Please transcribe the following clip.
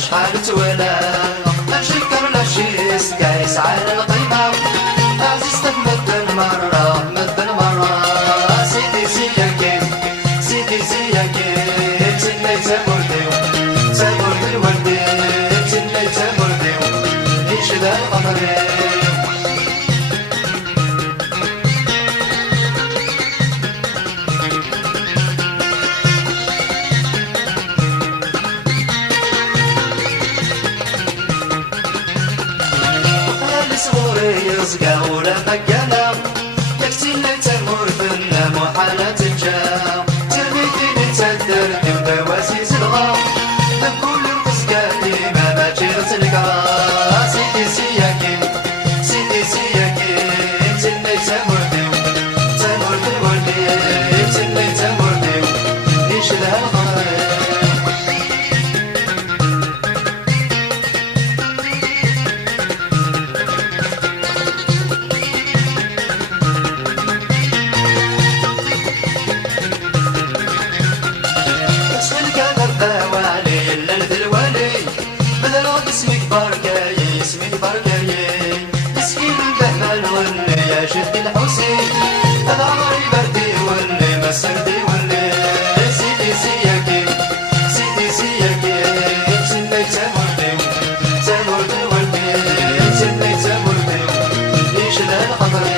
شحال توالى نشكر لشيس كايس على القيمة عزيز تمد مرة مد مرة سيدي سياكي سيدي سياكي تسني تمرديو تمرد الوردي تسني تمرديو يشد القمري يزقى ولا بقنا يكسي اللي تمر فينا محالة تنجا ترميتي تدر بواسيس الغا بكل القسقاتي ما تشير تلقى سيدي سياكي سيدي سياكي تني تمر ديو تمر بالوردي تني تمر ديو يشلها الغريب اسمك بركاي اسمك بركاي مسكين البهمل واللي يا جد الحسين هذا عمري بردي واللي ما سردي واللي سيدي سياكي سيدي سياكي تسني تمردي تمرد الوردي تسني تمردي يشلها القدر